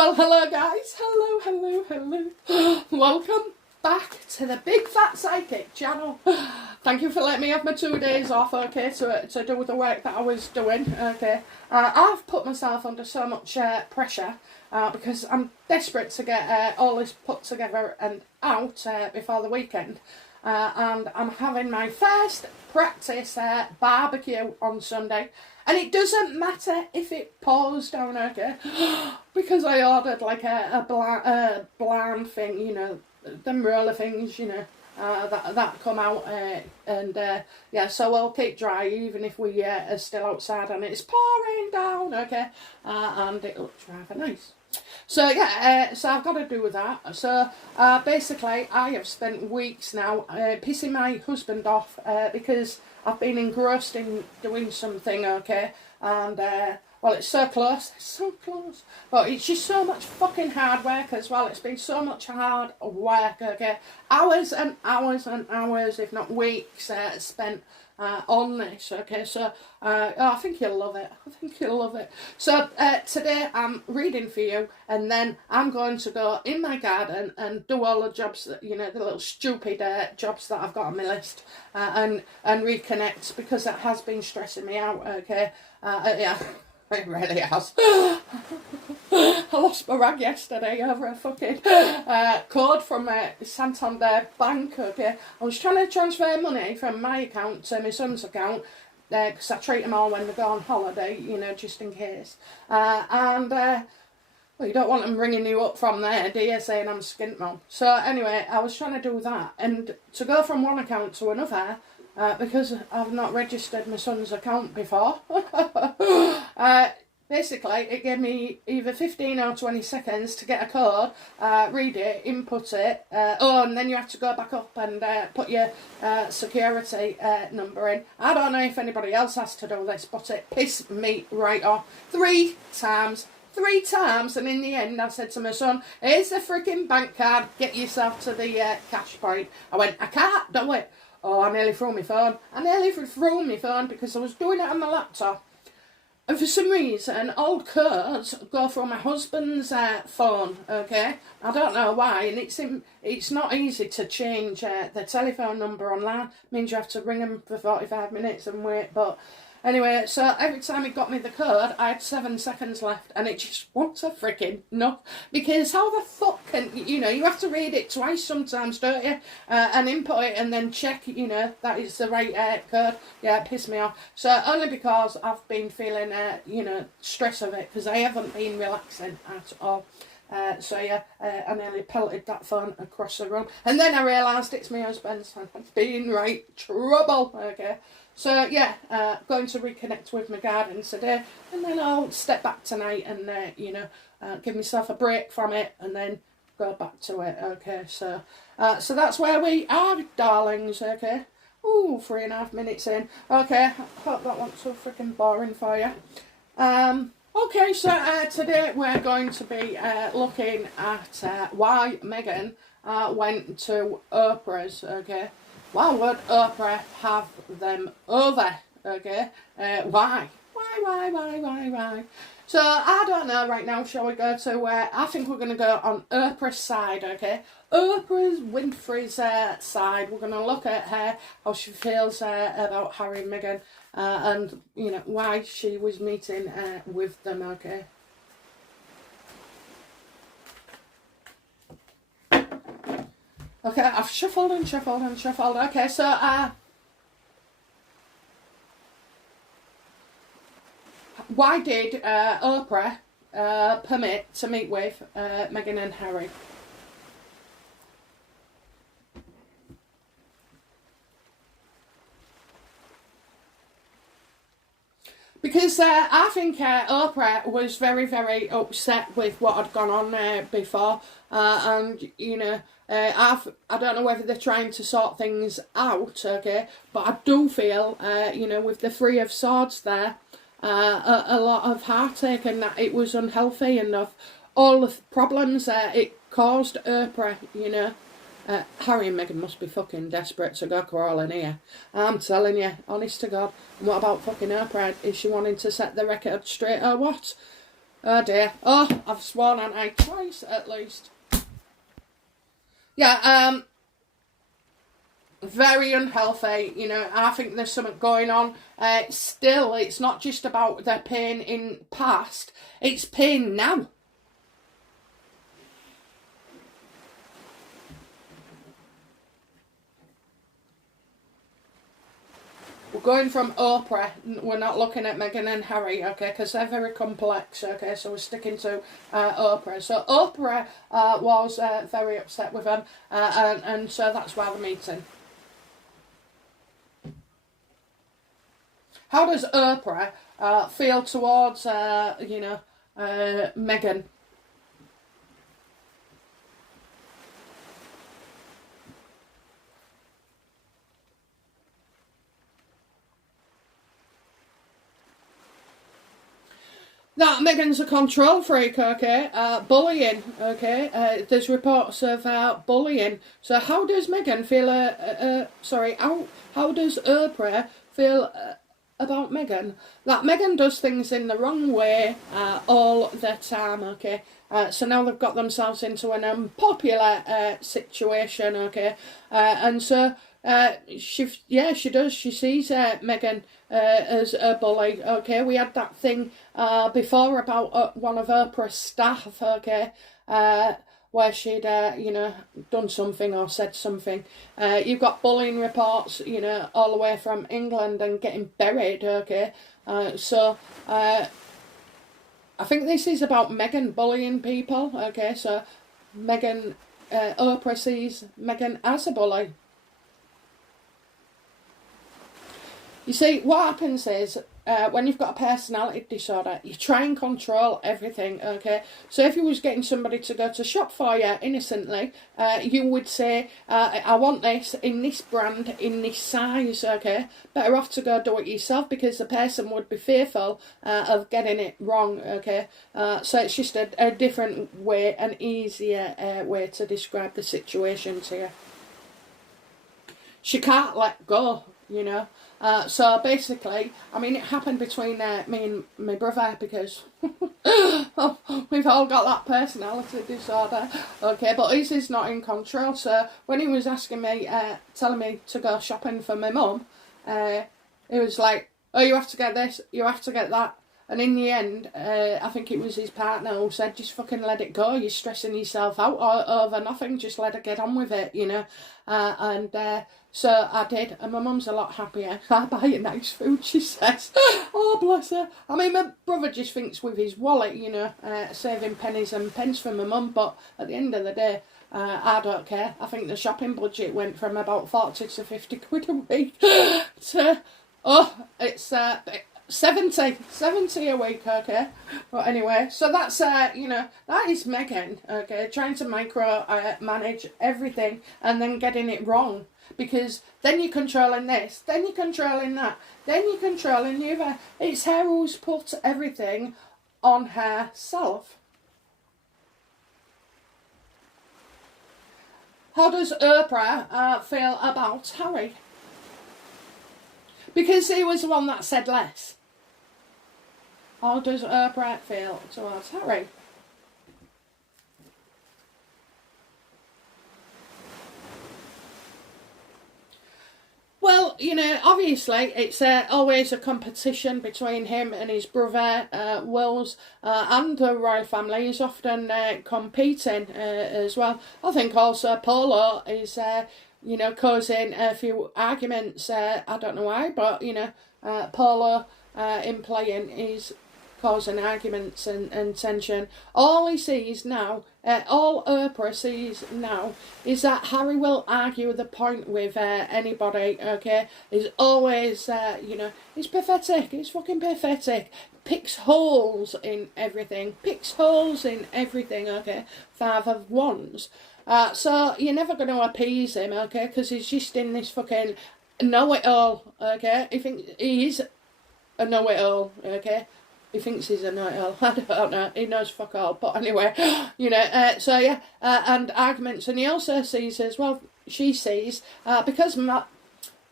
Well, hello guys, hello. Welcome back to the Big Fat Psychic channel. Thank you for letting me have my 2 days off, okay, to do the work that I was doing, okay. I've put myself under so much pressure because I'm desperate to get all this put together and out before the weekend. And I'm having my first practice barbecue on Sunday. And it doesn't matter if it pours down, okay, because I ordered like a bland thing, you know, them roller things, you know, that come out, yeah, so we'll keep dry even if we are still outside and it's pouring down, okay, and it looks rather nice. So yeah, so I've got to do that. So basically I have spent weeks now pissing my husband off because I've been engrossed in doing something, okay, and well, it's so close, but it's just so much fucking hard work as well. It's been so much hard work, okay, hours and hours and hours, if not weeks, spent on this, okay, so I think you'll love it. So today I'm reading for you, and then I'm going to go in my garden and do all the jobs that, you know, the little stupid jobs that I've got on my list, and reconnect, because it has been stressing me out, okay, yeah. It really has. I lost my rag yesterday over a fucking code from Santander Bank, okay. I was trying to transfer money from my account to my son's account, because I treat them all when they go on holiday, you know, just in case. And, well, you don't want them ringing you up from there, do you, saying I'm skint mum. So anyway, I was trying to do that, and to go from one account to another, because I've not registered my son's account before. Basically, it gave me either 15 or 20 seconds to get a code, read it, input it, and then you have to go back up and put your security number in. I don't know if anybody else has to do this, but it pissed me right off. Three times, and in the end I said to my son, here's the freaking bank card, get yourself to the cash point. I went, I can't do it. Oh, I nearly threw my phone. Because I was doing it on my laptop. And for some reason, old codes go through my husband's phone, okay? I don't know why, and it's not easy to change the telephone number online. It means you have to ring him for 45 minutes and wait, but anyway, so every time he got me the code, I had 7 seconds left, and it just wants a freaking no. Because how the fuck can, you know, you have to read it twice sometimes, don't you? And input it and then check, you know, that is the right code. Yeah, it pissed me off. So only because I've been feeling, you know, stress of it, because I haven't been relaxing at all. So yeah, I nearly pelted that phone across the room. And then I realised it's my husband's, and I've been right trouble, okay? So yeah, going to reconnect with my garden today, and then I'll step back tonight and, you know, give myself a break from it, and then go back to it, okay? So so that's where we are, darlings, okay? Ooh, 3.5 minutes in. Okay, hope that wasn't so freaking boring for you. Okay, so today we're going to be looking at why Meghan went to Oprah's, okay? Why would Oprah have them over, okay? Why? Why? So, I don't know right now, shall we go to, I think we're going to go on Oprah's side, okay? Oprah Winfrey's side. We're going to look at her, how she feels about Harry and Meghan, and, you know, why she was meeting with them, okay? Okay, I've shuffled. Okay, so, why did Oprah permit to meet with Meghan and Harry? Because I think Oprah was very, very upset with what had gone on before, and, you know, I don't know whether they're trying to sort things out, okay, but I do feel, you know, with the Three of Swords there, a lot of heartache, and that it was unhealthy, and of all the problems it caused Oprah, you know. Harry and Meghan must be fucking desperate to go crawling here. I'm telling you, honest to God. And what about fucking Oprah? Is she wanting to set the record straight or what? Oh dear. Oh, I've sworn on I twice at least. Yeah, very unhealthy, you know. I think there's something going on. Still, it's not just about their pain in past, it's pain now. We're going from Oprah. We're not looking at Meghan and Harry, okay, because they're very complex, okay, so we're sticking to Oprah. So Oprah was very upset with them, and so that's why they're meeting. How does Oprah feel towards, Meghan? That Meghan's a control freak, okay? Bullying, okay? There's reports of bullying. So how does Meghan feel? How does Oprah feel about Meghan? That Meghan does things in the wrong way all the time, okay? So now they've got themselves into an unpopular situation, okay? And so she does. She sees Meghan as a bully. Okay, we had that thing before about one of Oprah's staff. Okay, where she'd done something or said something. You've got bullying reports, all the way from England and getting buried. Okay, so I think this is about Meghan bullying people. Okay, so Oprah sees Meghan as a bully. You see, what happens is, when you've got a personality disorder, you try and control everything, okay? So if you was getting somebody to go to shop for you innocently, you would say, I want this in this brand, in this size, okay? Better off to go do it yourself, because the person would be fearful of getting it wrong, okay? So it's just a different way, an easier way to describe the situation to you. She can't let go, so basically, I mean, it happened between me and my brother, because we've all got that personality disorder, okay, but his is not in control. So when he was asking me, telling me to go shopping for my mum, he was like, oh, you have to get this, you have to get that. And in the end, I think it was his partner who said, just fucking let it go. You're stressing yourself out over nothing. Just let her get on with it, So I did. And my mum's a lot happier. I buy her nice food, she says. Oh, bless her. I mean, my brother just thinks with his wallet, saving pennies and pence for my mum. But at the end of the day, I don't care. I think the shopping budget went from about 40 to 50 quid a week to, it's 70 a week, okay? But anyway, so that's, that is Meghan, okay? Trying to manage everything and then getting it wrong. Because then you're controlling this, then you're controlling that, then you're controlling the other. It's her who's put everything on herself. How does Oprah feel about Harry? Because he was the one that said less. How does Oprah feel towards Harry? Well, obviously it's always a competition between him and his brother, Wills, and the royal family is often competing as well. I think also Polo is, causing a few arguments. I don't know why, but, Polo in playing is causing arguments and tension. All he sees now, all Oprah sees now, is that Harry will argue the point with anybody, okay? He's always, he's pathetic, he's fucking pathetic. Picks holes in everything, okay? Five of Wands. So you're never going to appease him, okay? Because he's just in this fucking know-it-all, okay? He is a know-it-all, okay? He thinks he's a know-it-all. I don't know. He knows fuck all. But anyway, and arguments. And he also sees as well, she sees, because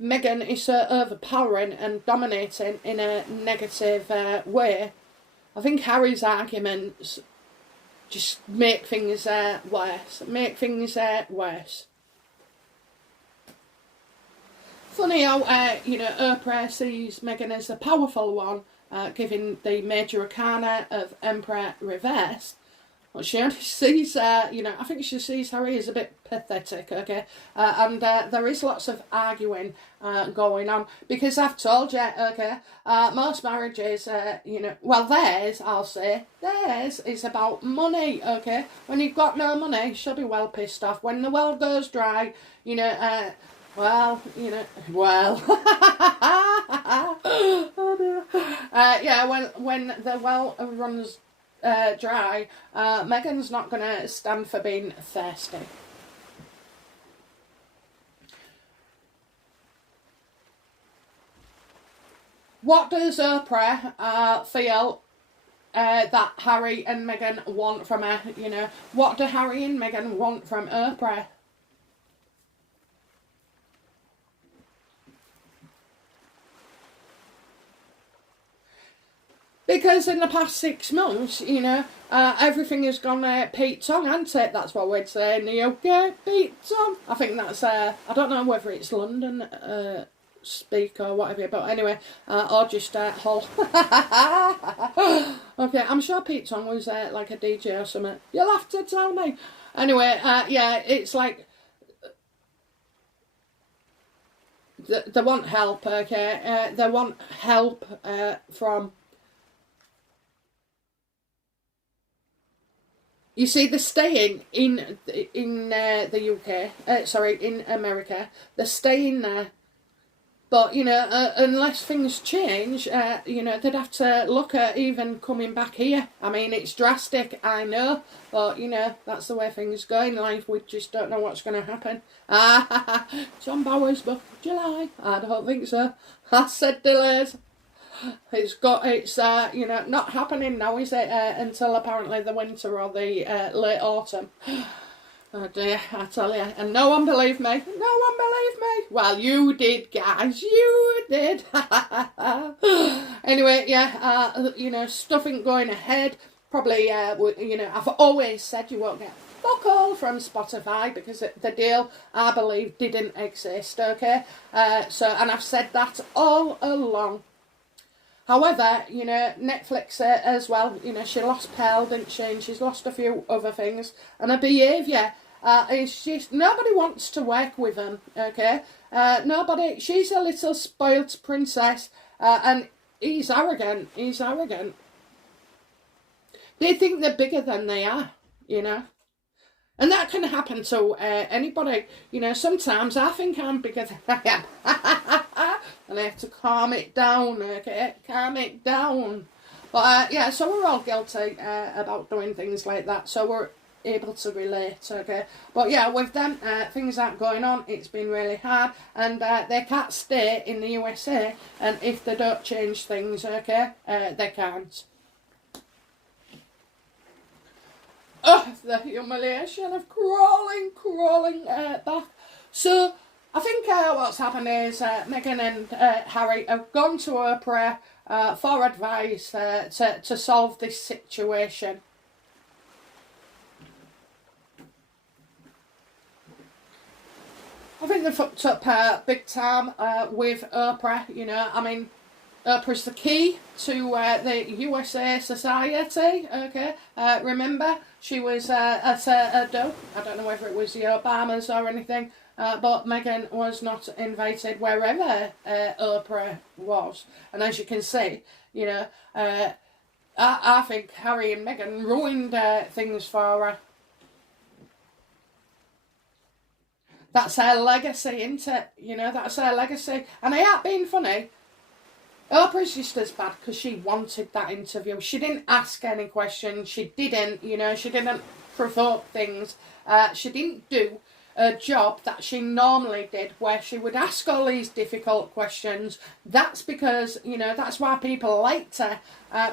Meghan is so overpowering and dominating in a negative way, I think Harry's arguments just make things worse. Worse. Funny how, Oprah sees Meghan as a powerful one, giving the major arcana of Emperor reversed. Well, she only sees, I think she sees Harry as a bit pathetic, okay? And there is lots of arguing going on. Because I've told you, okay, most marriages, theirs, I'll say, theirs is about money, okay? When you've got no money, she'll be well pissed off. When the well goes dry, oh dear. When the well runs dry, Meghan's not going to stand for being thirsty. What does Oprah feel that Harry and Meghan want from her? What do Harry and Meghan want from Oprah? Because in the past 6 months, everything has gone Pete Tong, hasn't it? That's what we'd say in the UK, Pete Tong. I think that's, I don't know whether it's London speak or whatever, but anyway, or just Hull. Okay, I'm sure Pete Tong was like a DJ or something. You'll have to tell me. Anyway, it's like, they want help, okay? They want help from... You see, they're staying in the UK, in America. They're staying there. But, unless things change, they'd have to look at even coming back here. I mean, it's drastic, I know. But, that's the way things go in life. We just don't know what's going to happen. John Bowers, book July. I don't think so. I said delays. It's not happening now, is it? Until apparently the winter or the late autumn. Oh dear, I tell you. And no one believed me. No one believed me. Well, you did, guys. You did. Anyway, stuff ain't going ahead. Probably, I've always said you won't get fuck all from Spotify because the deal, I believe, didn't exist, okay? And I've said that all along. However, Netflix as well, she lost Pearl, didn't she? And she's lost a few other things. And her behaviour is just, nobody wants to work with them, okay? Nobody, she's a little spoilt princess, and he's arrogant, They think they're bigger than they are, And that can happen to anybody. Sometimes I think I'm bigger than I am. And I have to calm it down, okay? Calm it down. But, so we're all guilty about doing things like that. So we're able to relate, okay? But, with them, things aren't going on. It's been really hard. And they can't stay in the USA. And if they don't change things, okay, they can't. Oh, the humiliation of crawling back. So, I think what's happened is Meghan and Harry have gone to Oprah for advice to solve this situation. I think they fucked up big time with Oprah, I mean, Oprah's the key to the USA society, okay? Remember, she was at a do. I don't know whether it was the Obamas or anything, but Meghan was not invited wherever Oprah was. And as you can see, I think Harry and Meghan ruined things for her. That's her legacy, isn't it? That's her legacy. And I ain't being funny. Oprah's just as bad because she wanted that interview. She didn't ask any questions. She didn't, she didn't provoke things. She didn't do a job that she normally did where she would ask all these difficult questions. That's because, that's why people liked her.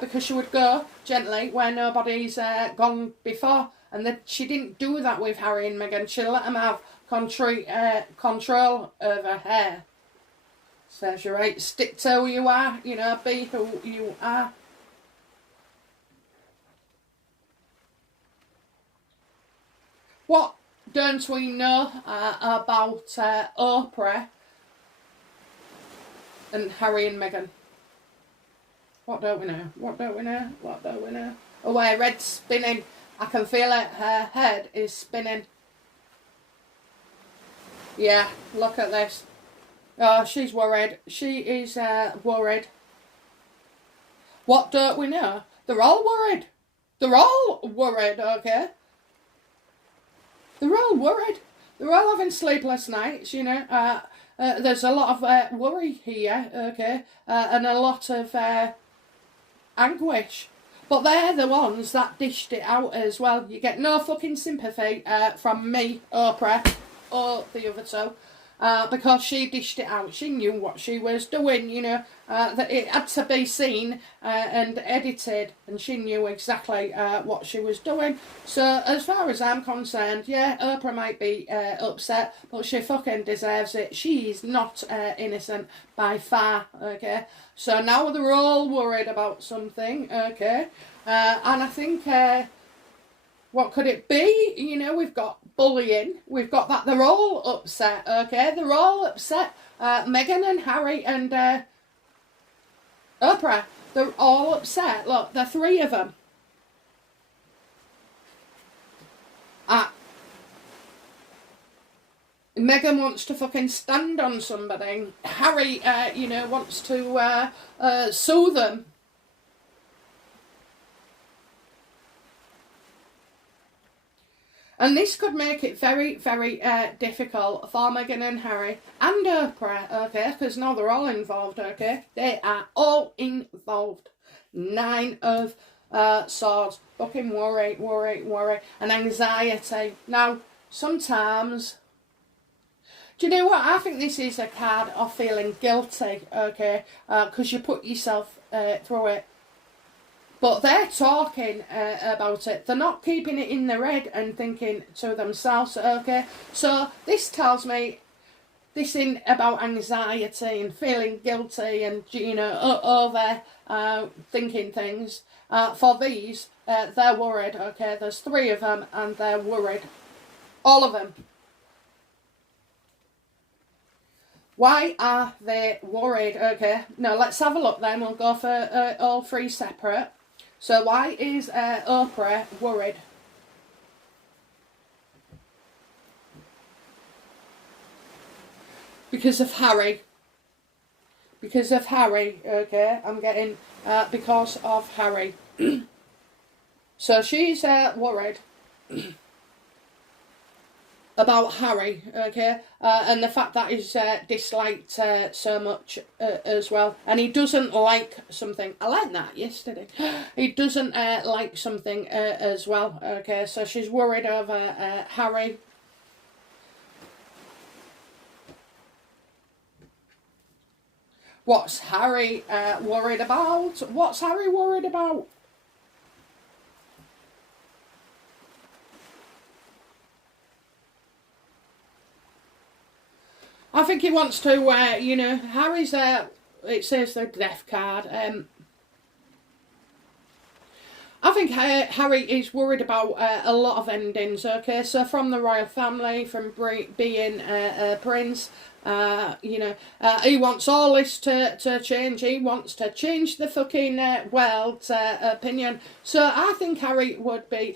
Because she would go gently where nobody's gone before. And she didn't do that with Harry and Meghan. She let them have control over her. Says you're right, stick to who you are, be who you are. What don't we know about Oprah and Harry and Meghan? What don't we know? What don't we know? What don't we know? Oh, her head's spinning. I can feel it. Her head is spinning. Yeah, look at this. Oh, she's worried. She is worried. What don't we know? They're all worried. They're all worried, okay? They're all worried. They're all having sleepless nights, you know. There's a lot of worry here, okay? And a lot of anguish. But they're the ones that dished it out as well. You get no fucking sympathy from me, Oprah, or the other two. Because she dished it out. She knew what she was doing, you know, that it had to be seen and edited, and she knew exactly what she was doing. So as far as I'm concerned, yeah, Oprah might be upset, but she fucking deserves it. She's not innocent by far, okay? So now they're all worried about something, okay? And I think... what could it be? You know, we've got bullying. We've got that. They're all upset, okay? They're all upset. Meghan and Harry and Oprah, they're all upset. Look, the three of them. Meghan wants to fucking stand on somebody. Harry, you know, wants to sue them. And this could make it very, very difficult for Meghan and Harry and Oprah, okay? Because now they're all involved, okay? They are all involved. 9 of swords. Fucking worry, worry, worry. And anxiety. Now, sometimes... Do you know what? I think this is a card of feeling guilty, okay? Because you put yourself through it. But they're talking about it. They're not keeping it in their head and thinking to themselves, okay? So this tells me this in about anxiety and feeling guilty and, you know, over thinking things. For these, they're worried, okay? There's 3 of them and they're worried. All of them. Why are they worried? Okay, now let's have a look then. We'll go for all 3 separate. So why is Oprah worried? Because of Harry. Because of Harry, okay? I'm getting because of Harry. So she's worried about Harry, okay? And the fact that he's disliked so much as well. And he doesn't like something. I learned that yesterday. He doesn't like something as well, okay? So she's worried over Harry. What's Harry worried about? What's Harry worried about? I think he wants to, you know, Harry's, it says the death card. I think Harry is worried about a lot of endings, okay? So from the royal family, from being a prince, you know, he wants all this to change. He wants to change the fucking world's opinion. So I think Harry would be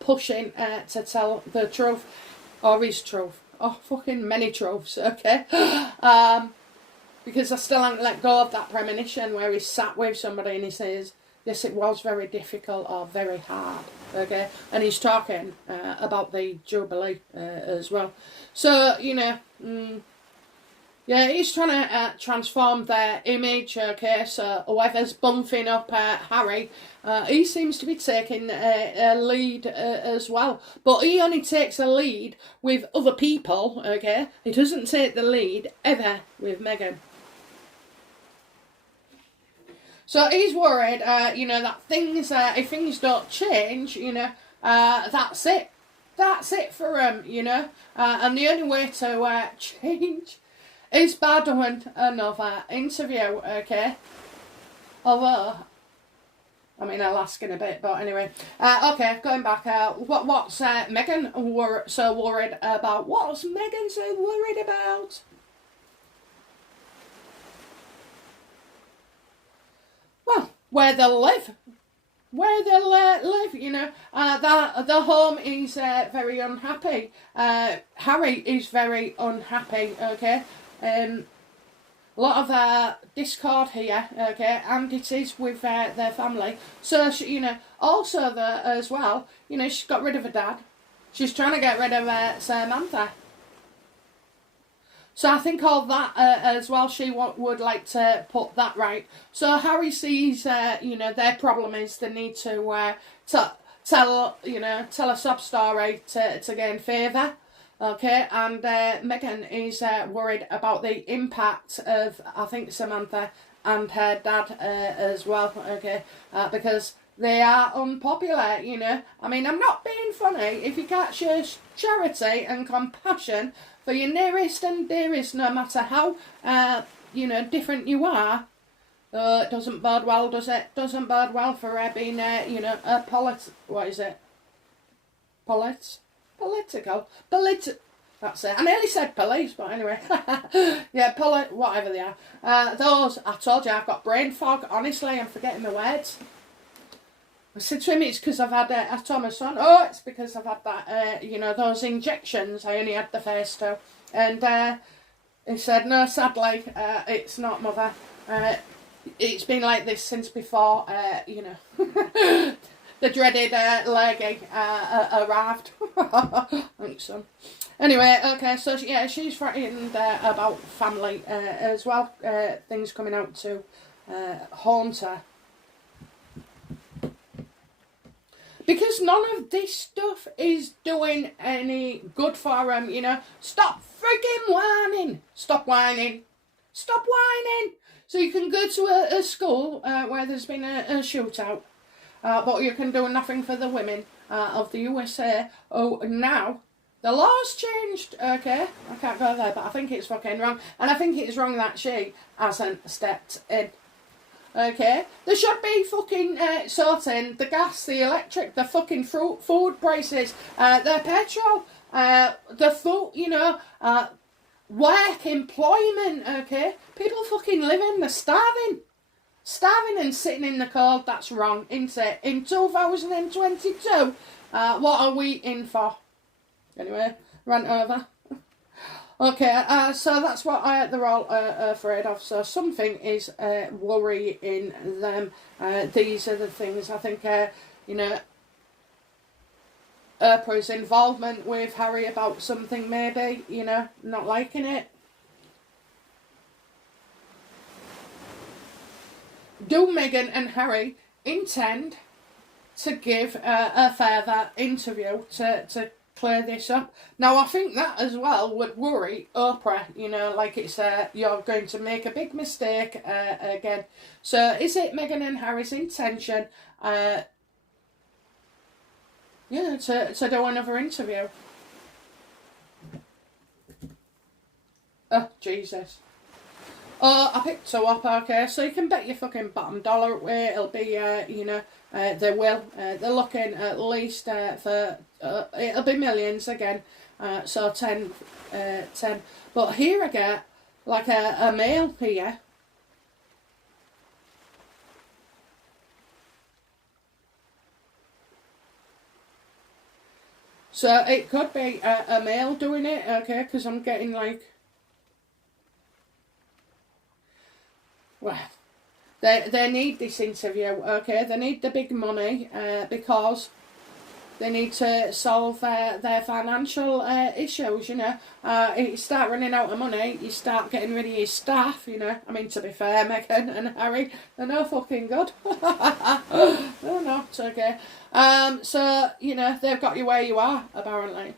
pushing to tell the truth, or his truth. Oh, fucking many truths, okay? Because I still haven't let go of that premonition where he sat with somebody and he says, yes, it was very difficult or very hard, okay? And he's talking about the Jubilee as well. So, you know, yeah, he's trying to transform their image, okay? So whoever's bumping up Harry, he seems to be taking a lead as well. But he only takes a lead with other people, okay? He doesn't take the lead ever with Meghan. So he's worried, you know, that things, if things don't change, you know, that's it. That's it for him, you know. And the only way to change is by doing another interview, okay? Although, I mean, I'll ask in a bit, but anyway. Okay, going back. What's Meghan so worried about? What's Meghan so worried about? Well, where they'll live. Where they'll live, you know. The home is very unhappy. Harry is very unhappy, okay. A lot of discord here, okay, and it is with their family. So, she, you know, also as well, you know, she's got rid of her dad. She's trying to get rid of Samantha. So I think all that as well, she would like to put that right. So Harry sees, you know, their problem is they need to tell a sob story to gain favour. Okay, and Meghan is worried about the impact of, I think, Samantha and her dad as well, okay, because they are unpopular, you know. I mean, I'm not being funny. If you can't show charity and compassion for your nearest and dearest, no matter how, you know, different you are, it doesn't bode well, does it? Doesn't bode well for being, you know, a political. That's it. I nearly said police, but anyway. Yeah, whatever they are. Those, I told you, I've got brain fog. Honestly, I'm forgetting the words. I said to him, it's because I've had, I told my son, it's because I've had that, you know, those injections. I only had the first two. And he said, no, sadly, it's not, mother. It's been like this since before, you know, the dreaded lurgy arrived. Thanks, son. Anyway, okay, so yeah, she's frightened about family as well. Things coming out to haunt her. Because none of this stuff is doing any good for them, you know. Stop frigging whining. Stop whining. Stop whining. So you can go to a school where there's been a shootout, but you can do nothing for the women of the USA. Oh, now the law's changed, okay? I can't go there, but I think it's fucking wrong. And I think it's wrong that she hasn't stepped in. Okay, there should be fucking sorting the gas, the electric, the fucking food prices, the petrol, the food, you know, work, employment, okay? People fucking living, they're starving. Starving and sitting in the cold, that's wrong, isn't it? In 2022, what are we in for? Anyway, rant over. Okay, so that's what they're all afraid of. So something is worrying them. These are the things I think, you know, Oprah's involvement with Harry about something maybe, you know, not liking it. Do Meghan and Harry intend to give a further interview to clear this up? Now, I think that as well would worry Oprah, you know, like it's you're going to make a big mistake again. So is it Meghan and Harry's intention to do another interview? Oh, Jesus. Oh, I picked two up, okay, so you can bet your fucking bottom dollar it'll be, you know, they will. They're looking at least for, it'll be millions again, so 10. But here I get, like a mail here. So it could be a male doing it, okay, because I'm getting like, well, they need this interview, okay? They need the big money because they need to solve their financial issues, you know. You start running out of money, you start getting rid of your staff, you know. I mean, to be fair, Meghan and Harry, they're no fucking good. No, not okay. So, you know, they've got you where you are, apparently.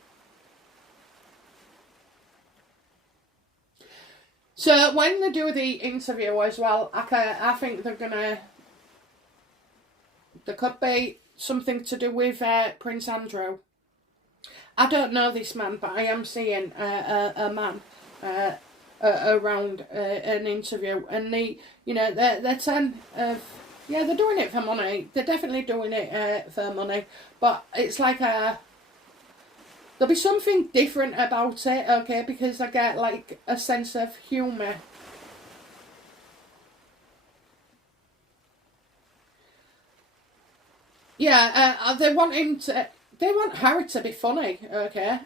So when they do the interview as well, I think they're gonna. There could be something to do with Prince Andrew. I don't know this man, but I am seeing a man around an interview, and the 10 of Yeah, they're doing it for money. They're definitely doing it for money. But it's like there'll be something different about it, okay? Because I get like a sense of humour. Yeah, they want him to. They want Harry to be funny, okay?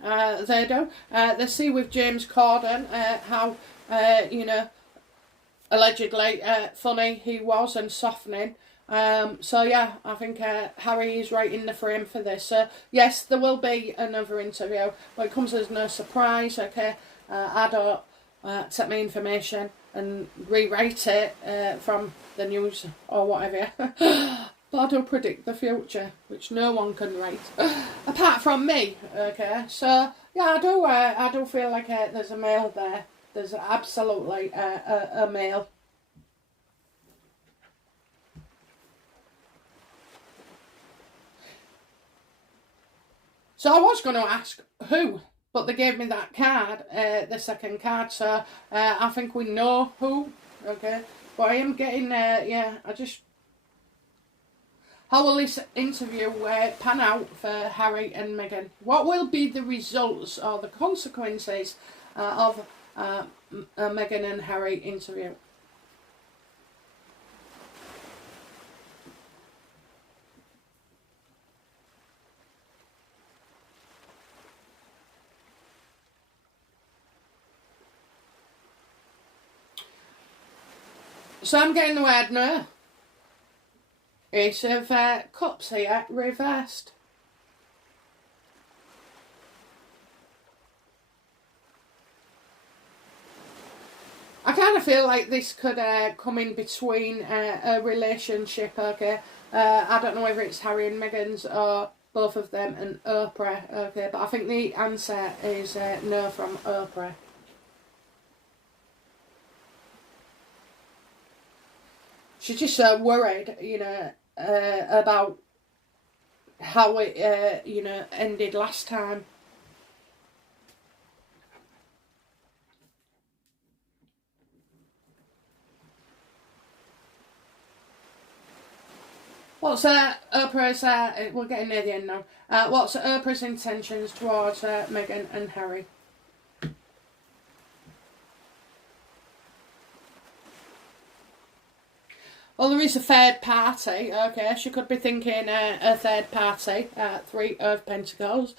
They do. They see with James Corden how, you know, allegedly funny he was and softening. So yeah, I think Harry is right in the frame for this. Yes, there will be another interview, but it comes as no surprise. Okay, I don't take my information and rewrite it from the news or whatever. But I do predict the future, which no one can write apart from me. Okay, so yeah, I do feel like there's a male there. There's absolutely a male. So I was going to ask who, but they gave me that card, the second card, so I think we know who, okay? But I am getting, yeah, how will this interview pan out for Harry and Meghan? What will be the results or the consequences of a Meghan and Harry interview? So I'm getting the word no. Ace of Cups here, reversed. I kind of feel like this could come in between a relationship, okay? I don't know whether it's Harry and Meghan's or both of them and Oprah, okay? But I think the answer is no from Oprah. She's just so worried, you know, about how it, you know, ended last time. What's Oprah's, we're getting near the end now, what's Oprah's intentions towards Meghan and Harry? Well, there is a third party, okay, she could be thinking a third party, Three of Pentacles.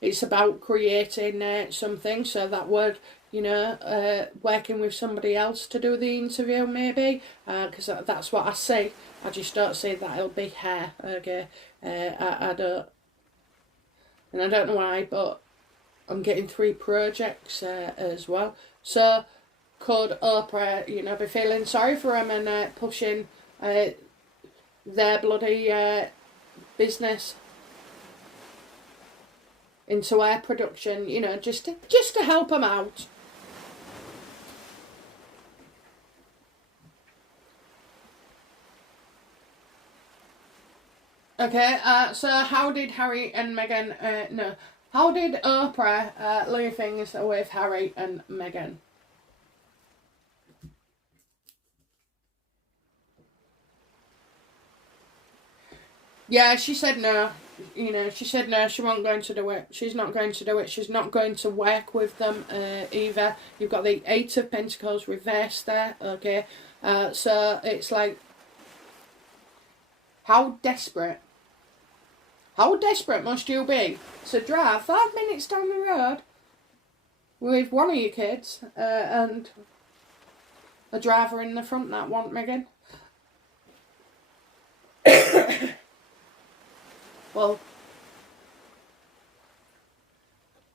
It's about creating something, so that would, you know, working with somebody else to do the interview maybe, because that's what I see. I just don't see that it'll be her, okay. I don't, and I don't know why, but I'm getting 3 projects as well. So could Oprah, you know, be feeling sorry for him and pushing their bloody business into our production, you know, just to help him out. Okay, so how did Harry and Meghan, no, how did Oprah leave things with Harry and Meghan? Yeah, she said no. You know, she said no, she wasn't going to do it. She's not going to do it. She's not going to work with them either. You've got the 8 of Pentacles reversed there, okay? So it's like, how desperate? How desperate must you be to drive 5 minutes down the road with one of your kids and a driver in the front that want Meghan? Well,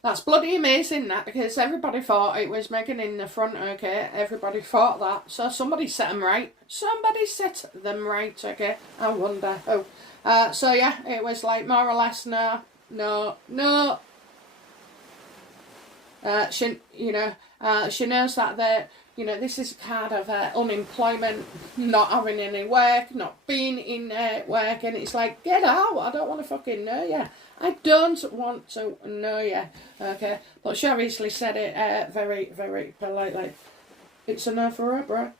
that's bloody amazing, that, because everybody thought it was Meghan in the front, okay? Everybody thought that. So somebody set them right. Somebody set them right, okay? I wonder who. So yeah, it was like more or less no, no, no. She, you know, she knows that the, you know, this is a card of unemployment, not having any work, not being in work, and it's like, get out, I don't want to fucking know you. I don't want to know you, okay? But she obviously said it very, very politely. It's a no for her, bro.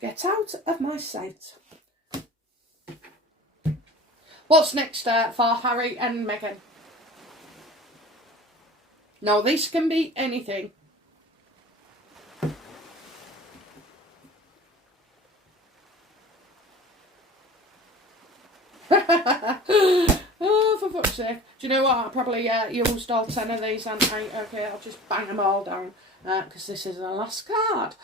Get out of my sight. What's next for Harry and Meghan? Now, this can be anything. Oh, for fuck's sake. Do you know what? I probably used all 10 of these, haven't I? Okay, I'll just bang them all down, because this is the last card.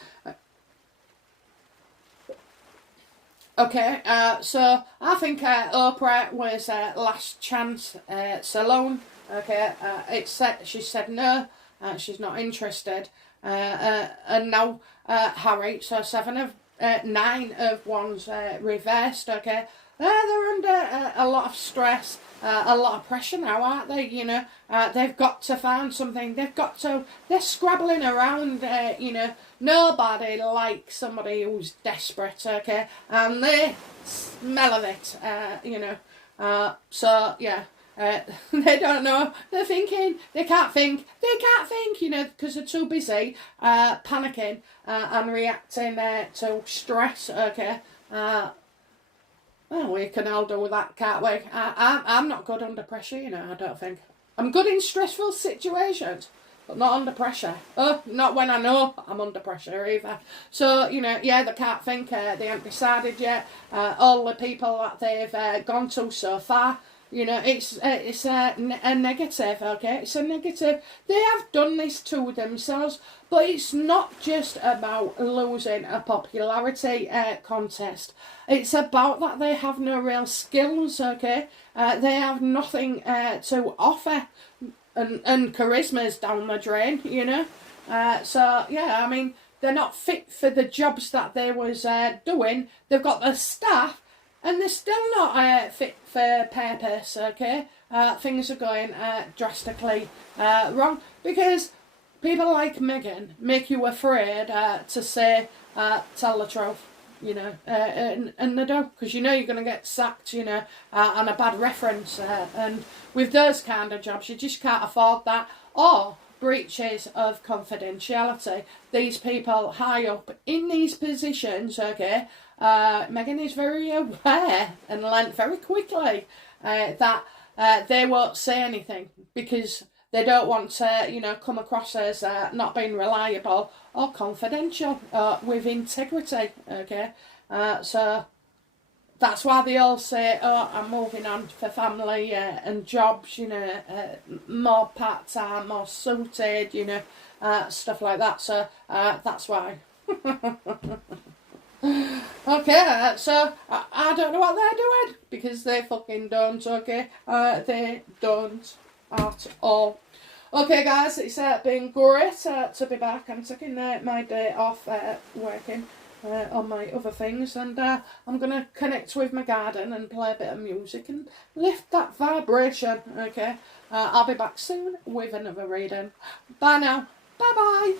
Okay, so I think Oprah was last chance saloon. Okay, she said no, she's not interested. And now Harry, so 9 of ones reversed. Okay, they're under a lot of stress, a lot of pressure now, aren't they? You know, they've got to find something. They're scrabbling around. You know, nobody likes somebody who's desperate. Okay, and they smell of it. You know, so yeah. They don't know. They're thinking. They can't think. You know, because they're too busy panicking and reacting to stress. Okay. Well, we can all do that, can't we? I'm not good under pressure, you know. I don't think. I'm good in stressful situations, but not under pressure. Oh, not when I know I'm under pressure either. So, you know, yeah, they can't think. They haven't decided yet. All the people that they've gone to so far. You know, it's a negative, okay? It's a negative. They have done this to themselves, but it's not just about losing a popularity contest. It's about that they have no real skills, okay? They have nothing to offer, and charisma's down the drain, you know? So, yeah, I mean, they're not fit for the jobs that they was doing. They've got the staff, and they're still not fit for purpose, okay? Things are going drastically wrong, because people like Meghan make you afraid to say, tell the truth, you know, and they don't, because you know you're going to get sacked, you know, and a bad reference, and with those kind of jobs, you just can't afford that, or breaches of confidentiality. These people high up in these positions, okay, Meghan is very aware and learnt very quickly that they won't say anything, because they don't want to, you know, come across as not being reliable or confidential with integrity, okay? So that's why they all say, oh, I'm moving on for family and jobs, you know, more part-time, more suited, you know, stuff like that. So that's why. Okay, so I don't know what they're doing, because they fucking don't, okay? They don't at all. Okay, guys, it's been great to be back. I'm taking my day off working on my other things, and I'm going to connect with my garden and play a bit of music and lift that vibration, okay? I'll be back soon with another reading. Bye now. Bye-bye.